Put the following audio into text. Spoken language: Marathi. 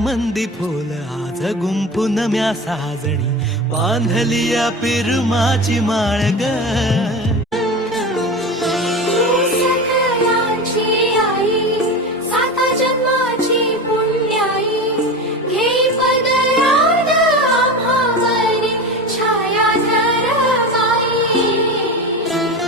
मंदी फुल आज गुंफून म्या साजणी बांधली या पिरमाची माळ ग